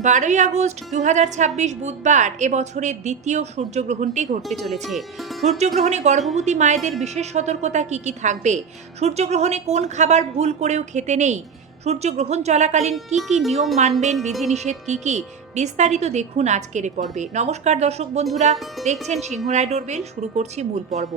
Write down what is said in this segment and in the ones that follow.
12ই August 2026 বুধবার এবছরের দ্বিতীয় সূর্যগ্রহণটি ঘটতে চলেছে। সূর্যগ্রহণে গর্ভবতী মায়েদের বিশেষ সতর্কতা কি কি থাকবে? সূর্যগ্রহণে কোন খাবার ভুল করেও খেতে নেই? সূর্যগ্রহণ চলাকালীন কি কি নিয়ম মানবেন, বিধিনিষেধ কি কি? বিস্তারিত দেখুন আজকের এ পর্বে। নমস্কার দর্শক বন্ধুরা, দেখছেন সিংহরায় ডোরবেল। শুরু করছি মূল পর্ব।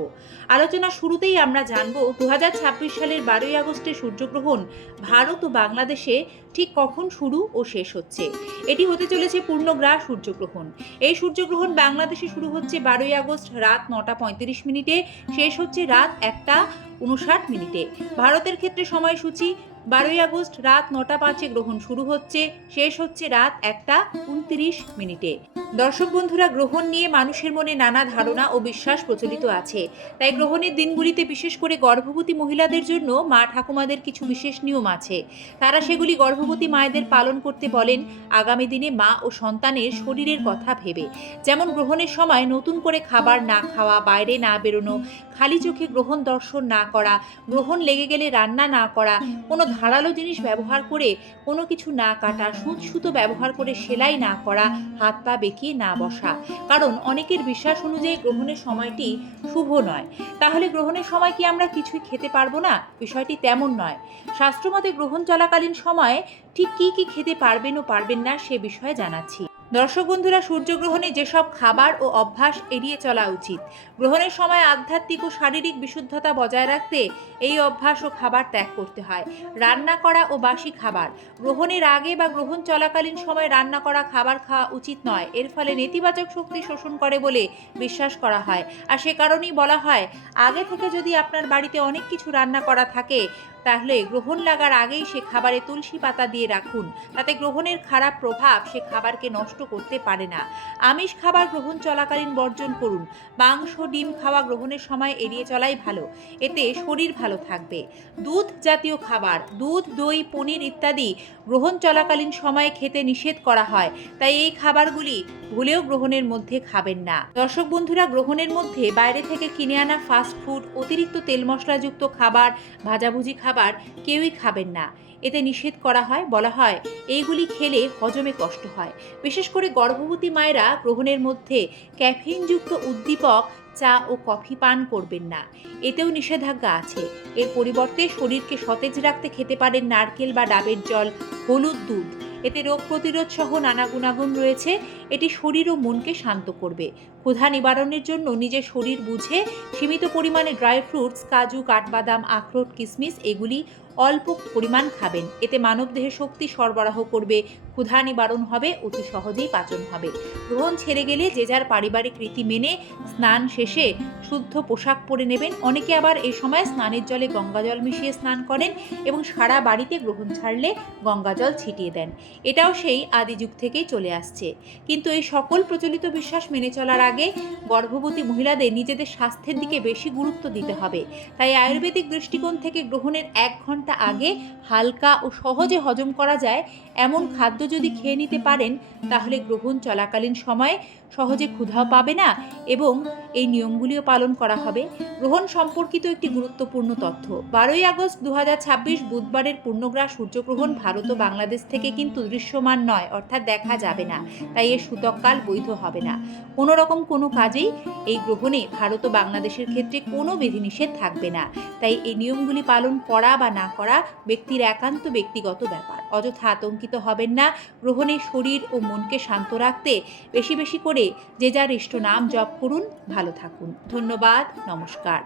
আলোচনা শুরুতেই আমরা জানব 2026 সালের 12ই আগস্টের সূর্যগ্রহণ ভারত ও বাংলাদেশে ঠিক কখন শুরু ও শেষ হচ্ছে। এটি হতে চলেছে পূর্ণগ্রাস সূর্যগ্রহণ। এই সূর্যগ্রহণ বাংলাদেশে শুরু হচ্ছে 12ই আগস্ট রাত 9টা 35 মিনিটে, শেষ হচ্ছে রাত 1টা 59 মিনিটে। ভারতের ক্ষেত্রে সময়সূচি 12ই আগস্ট রাত 9টা 5-এ গ্রহণ শুরু হচ্ছে, শেষ হচ্ছে রাত 1টা 29 মিনিটে। দর্শক বন্ধুরা, গ্রহণ নিয়ে মানুষের মনে নানা ধারণা ও বিশ্বাস প্রচলিত আছে। তাই গ্রহণের দিনগুলিতে বিশেষ করে গর্ভবতী মহিলাদের জন্য মা ঠাকুমাদের কিছু বিশেষ নিয়ম আছে। তারা সেগুলি গর্ভবতী মায়েদের পালন করতে বলেন আগামী দিনে মা ও সন্তানের শরীরের কথা ভেবে। যেমন গ্রহণের সময় নতুন করে খাবার না খাওয়া, বাইরে না বেরোনো, খালি চোখে গ্রহণ দর্শন না করা, গ্রহণ লেগে গেলে রান্না না করা, কোনো ধারালো জিনিস ব্যবহার করে কোনো কিছু না কাটা, সুতো ব্যবহার করে সেলাই না করা, হাত পা বেঁকিয়ে না বসা। কারণ অনেকের বিশ্বাস অনুযায়ী গ্রহণের সময়টি শুভ নয়। তাহলে গ্রহণের সময় কি আমরা কিছুই খেতে পারবো না? বিষয়টি তেমন নয়। শাস্ত্রমতে গ্রহণ চলাকালীন সময়ে ঠিক কি কি খেতে পারবেন ও পারবেন না সে বিষয়ে জানাচ্ছি। দর্শক বন্ধুরা, সূর্যগ্রহণে যেসব খাবার ও অভ্যাস এড়িয়ে চলা উচিত। গ্রহণের সময় আধ্যাত্মিক ও শারীরিক বিশুদ্ধতা বজায় রাখতে এই অভ্যাস ও খাবার ত্যাগ করতে হয়। রান্না করা ও বাসি খাবার। গ্রহণের আগে বা গ্রহণ চলাকালীন সময় রান্না করা খাবার খাওয়া উচিত নয়। এর ফলে নেতিবাচক শক্তি শোষণ করে বলে বিশ্বাস করা হয়। আর সে কারণেই বলা হয়, আগে থেকে যদি আপনার বাড়িতে অনেক কিছু রান্না করা থাকে তাহলে গ্রহণ লাগার আগেই সে খাবারে তুলসী পাতা দিয়ে রাখুন। তাতে গ্রহণের খারাপ প্রভাব সে খাবারকে নষ্ট করতে পারে না। আমিষ খাবার গ্রহণ চলাকালীন বর্জন করুন। মাংস, ডিম খাওয়া গ্রহণের সময় এড়িয়ে চলাই ভালো। এতে শরীর ভালো থাকবে। দুধ জাতীয় খাবার, দুধ, দই, পনির ইত্যাদি গ্রহণ চলাকালীন সময়ে খেতে নিষেধ করা হয়। তাই এই খাবারগুলি ভুলেও গ্রহণের মধ্যে খাবেন না। দর্শক বন্ধুরা, গ্রহণের মধ্যে বাইরে থেকে কিনে আনা ফাস্ট ফুড, অতিরিক্ত তেল মশলাযুক্ত খাবার, ভাজাভুজি খাবার কেউই খাবেন না। এতে নিষেধ করা হয়। বলা হয় এইগুলি খেলে হজমে কষ্ট হয়। বিশেষ করে গর্ভবতী মায়েরা গ্রহণের মধ্যে ক্যাফিনযুক্ত উদ্দীপক, চা ও কফি পান করবেন না। এতেও নিষেধাজ্ঞা আছে। এর পরিবর্তে শরীরকে সতেজ রাখতে খেতে পারেন নারকেল বা ডাবের জল, হলুদ দুধ। এতে রোগ প্রতিরোধ সহ নানা গুণাগুণ রয়েছে। এটি শরীর ও মনকে শান্ত করবে। ক্ষুধা নিবারণের জন্য নিজের শরীর বুঝে সীমিত পরিমাণে ড্রাই ফ্রুটস, কাজু, কাঠবাদাম, আখরোট, কিশমিশ এগুলি অল্প পরিমাণ খাবেন। এতে মানবদেহে শক্তি সরবরাহ করবে, ক্ষুধা নিবারণ হবে, অতি সহজেই পাচন হবে। গ্রহণ ছেড়ে গেলে যে যার পারিবারিক রীতি মেনে স্নান শেষে শুদ্ধ পোশাক পরে নেবেন। অনেকে আবার এই সময় স্নানের জলে গঙ্গাজল মিশিয়ে স্নান করেন এবং সারা বাড়িতে গ্রহণ ছাড়লে গঙ্গাজল ছিটিয়ে দেন। এটাও সেই আদি যুগ থেকেই চলে আসছে। কিন্তু এই সকল প্রচলিত বিশ্বাস মেনে চলার আগে গর্ভবতী মহিলাদের নিজেদের স্বাস্থ্যের দিকে বেশি গুরুত্ব দিতে হবে। তাই আয়ুর্বেদিক দৃষ্টিকোণ থেকে গ্রহণের 1 ঘন্টা আগে হালকা ও সহজে হজম করা যায় এমন খাদ্য যদি খেয়ে নিতে পারেন, তাহলে গ্রহণ চলাকালীন সময়ে সহজে ক্ষুধাও পাবে না এবং এই নিয়মগুলিও পালন করা হবে। গ্রহণ সম্পর্কিত একটি গুরুত্বপূর্ণ তথ্য: 12ই আগস্ট 2026 বুধবারের পূর্ণগ্রাস সূর্যগ্রহণ ভারত ও বাংলাদেশ থেকে কিন্তু দৃশ্যমান নয়, অর্থাৎ দেখা যাবে না। তাই এর সূতককাল বৈধ হবে না। কোনো রকম কোনো কাজেই এই গ্রহণে ভারত ও বাংলাদেশের ক্ষেত্রে কোনো বিধিনিষেধ থাকবে না। তাই এই নিয়মগুলি পালন করা বা না করা ব্যক্তির একান্ত ব্যক্তিগত ব্যাপার। অযথা আতঙ্কিত হবেন না। গ্রহণে শরীর ও মনকে শান্ত রাখতে বেশি বেশি করে যে যার ইষ্ট নাম জপ করুন। ভালো থাকুন। ধন্যবাদ। নমস্কার।